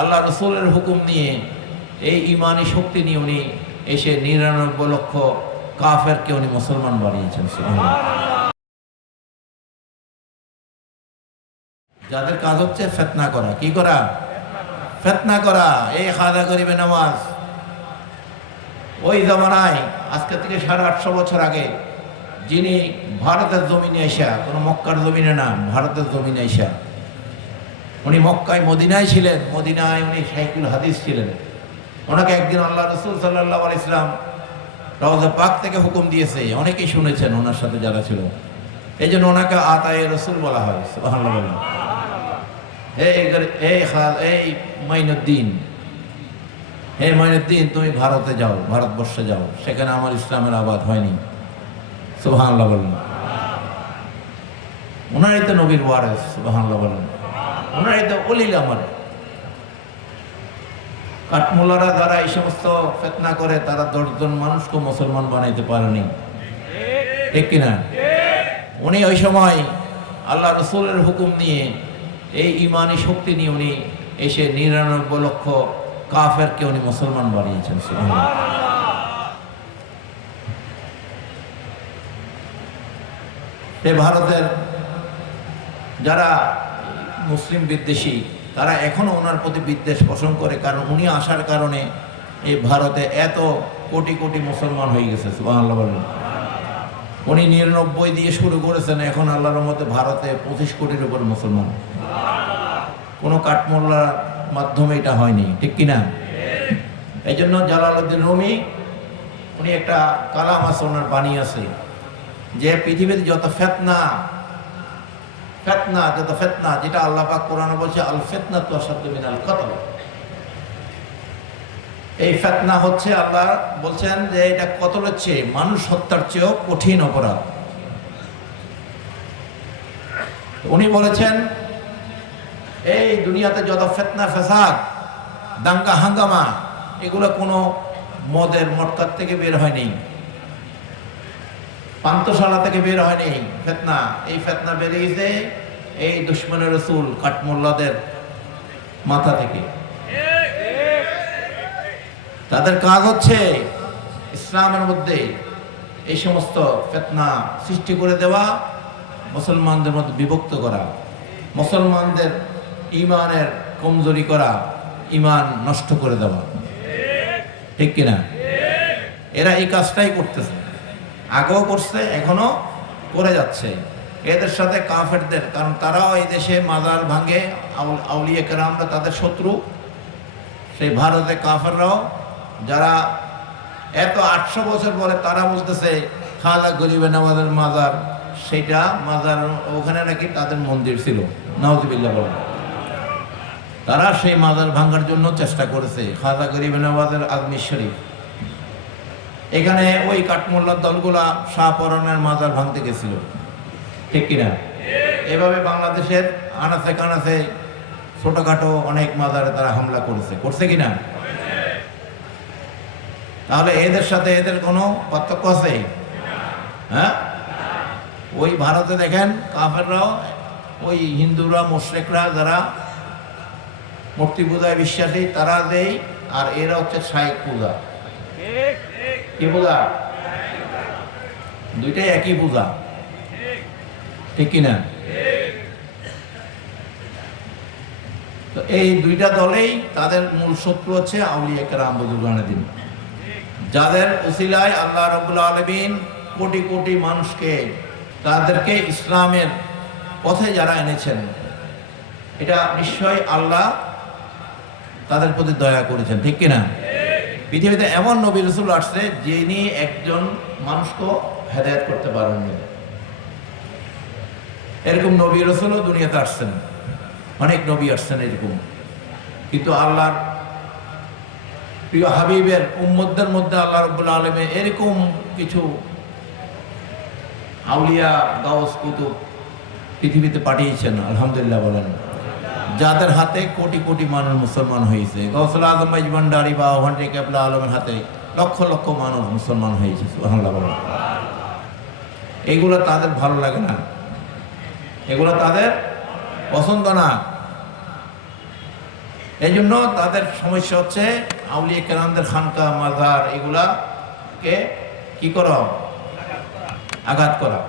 আল্লাহ রসুলের হুকুম নিয়ে এই ইমানি শক্তি নিয়ে উনি এসে ৯৯ লক্ষ কাফেরকে উনি মুসলমান বানিয়েছেন। যাদের কাজ হচ্ছে ফিতনা করা, কি করা? ফিতনা করা। এই খাজা গরিবে নামাজ ওই জমানায় আজকে থেকে ৮৫০ বছর আগে যিনি ভারতের জমিনে এসা, কোনো মক্কার জমিনে না, ভারতের জমিনে এসা, উনি মক্কায় মদিনায় ছিলেন, মদিনায় উনি শাইখুল হাদিস ছিলেন। ওনাকে একদিন আল্লাহ রসুল সাল্লাল্লাহু আলাইহি ওয়াসাল্লাম রওজা পাক থেকে হুকুম দিয়েছে, অনেকেই শুনেছেন ওনার সাথে যারা ছিল, এই জন্য ওনাকে আতায়ে রসুল বলা হয়। সুবহানাল্লাহ। এই মাইনুদ্দিন, হে মাইনুদ্দিন, তুমি ভারতে যাও, ভারতবর্ষে যাও, সেখানে আমার ইসলামের আবাদ হয়নি। সুবহানাল্লাহ বলেন। ওনারাই তো নবীর ওয়ারিস। সুবহানাল্লাহ বলেন। ওনারাই তো ওলিল আমার। কাঠমোল্লারা যারা এই সমস্ত ফিতনা করে, তারা ১০ জন মানুষকে মুসলমান বানাইতে পারেনি, ঠিক কিনা? উনি ওই সময় আল্লাহ রসুলের হুকুম নিয়ে এই ইমানি শক্তি নিয়ে উনি এসে ৯৯ লক্ষ কাফেরকে উনি মুসলমান বানিয়েছেন। ভারতের যারা মুসলিম বিদ্বেষী, তারা এখনো ওনার প্রতি বিদ্বেষ পোষণ করে, কারণ উনি আসার কারণে এই ভারতে এত কোটি কোটি মুসলমান হয়ে গেছে। সুবহানাল্লাহ বলেন। উনি ৯৯ দিয়ে শুরু করেছেন, এখন আল্লাহর রহমতে ভারতে ২৫ কোটির উপর মুসলমান। কোনো কাঠমোল্লার মাধ্যমে এটা হয়নি, ঠিক কিনা? এই জন্য জালালউদ্দিন রুমি উনি একটা কালাম আছে, ওনার বাণী আছে, যে পৃথিবীতে যত ফিতনা যেটা আল্লাহ পাক কোরআনে বলছে, আল ফিতনাতু আশাদ্দু মিনাল কতল। এই ফিতনা হচ্ছে, আল্লাহ বলছেন যে এটা কতলের চেয়ে, মানুষ হত্যার চেয়েও কঠিন অপরাধ। উনি বলেছেন এই দুনিয়াতে যত ফিতনা ফাসাদ, দাঙ্গা হাঙ্গামা, এগুলো কোনো মটকার থেকে বের হয়নি, পান্তশালা থেকে বের হয়নি ফিতনা। এই ফিতনা বের গেছে এই দুশমনে রসুল কাঠমোল্লাদের মাথা থেকে। তাদের কাজ হচ্ছে ইসলামের মধ্যে এই সমস্ত ফিতনা সৃষ্টি করে দেওয়া, মুসলমানদের মধ্যে বিভক্ত করা, মুসলমানদের ইমানের কমজোরি করা, ইমান নষ্ট করে দেওয়া, ঠিক কিনা? এরা এই কাজটাই করতেছে, আগেও করছে, এখনো করে যাচ্ছে। এদের সাথে কাফেরদের, কারণ তারাও এই দেশে মাজার ভাঙে, আউলিয়া কেরামরা তাদের শত্রু। সেই ভারতে কাফেররাও, যারা এত ৮০০ বছর পরে তারা বলতেছে খাজা গরিবে নামাজের মাজার, সেটা মাজার, ওখানে নাকি তাদের মন্দির ছিল, নাউজুবিল্লাহ বলেন। তারা সেই মাজার ভাঙার জন্য চেষ্টা করেছে, খাজা গরিবে নামাজের আজমির শরীফ। এখানে ওই কাঠমোল্লার দলগুলা শাহপরানের মাজার ভাঙতে গেছিল, ঠিক কিনা? এভাবে বাংলাদেশের আনাচে কানাচে ছোটখাটো অনেক মাজারে তারা হামলা করছে কিনা? তাহলে এদের সাথে এদের কোনো পার্থক্য আছে? হ্যাঁ, ওই ভারতে দেখেন কাফেররাও, ওই হিন্দুরা, মুশরিকরা যারা মূর্তি পূজায় বিশ্বাসী, তারা দেয়, আর এরা হচ্ছে শাইখ পূজা। কি পূজা? দুইটাই একই পূজা, ঠিক কিনা? তো এই দুইটা দলেই তাদের মূল শত্রু হচ্ছে আউলিয়া কেরাম, বুজুর্গানে দিন, যাদের উসিলায় আল্লাহ রাব্বুল আলামিন কোটি কোটি মানুষকে, তাদেরকে ইসলামের পথে যারা এনেছেন, এটা নিশ্চয়ই আল্লাহ তাদের প্রতি দয়া করেছেন, ঠিক কিনা? পৃথিবীতে এমন নবী রাসূল আসছে যিনি একজন মানুষকে হেদায়েত করতে পারেননি। এরকম নবী রাসূলও দুনিয়াতে আসছেন, অনেক নবী আসছেন এরকম, কিন্তু আল্লাহর প্রিয় হাবিবের উম্মতদের মধ্যে আল্লাহ রাব্বুল আলামিন এরকম কিছু আউলিয়া, গাউস, কুতুব পৃথিবীতে পাঠিয়েছেন, আলহামদুলিল্লাহ বলেন, যাদের হাতে কোটি কোটি মানুষ মুসলমান হয়েছে। গাউসুল আজম ভাই ভান্ডারী বা ভান্ডারী কেবলা আলমের হাতে লক্ষ লক্ষ মানুষ মুসলমান হয়েছে, সুবহানাল্লাহ বলেন। এইগুলো তাদের ভালো লাগে না, এগুলো তাদের পছন্দ না। এই জন্য তাদের সমস্যা হচ্ছে আউলিয়া কেরামদের খানকা মাজার এগুলাকে কি করো, আঘাত করা।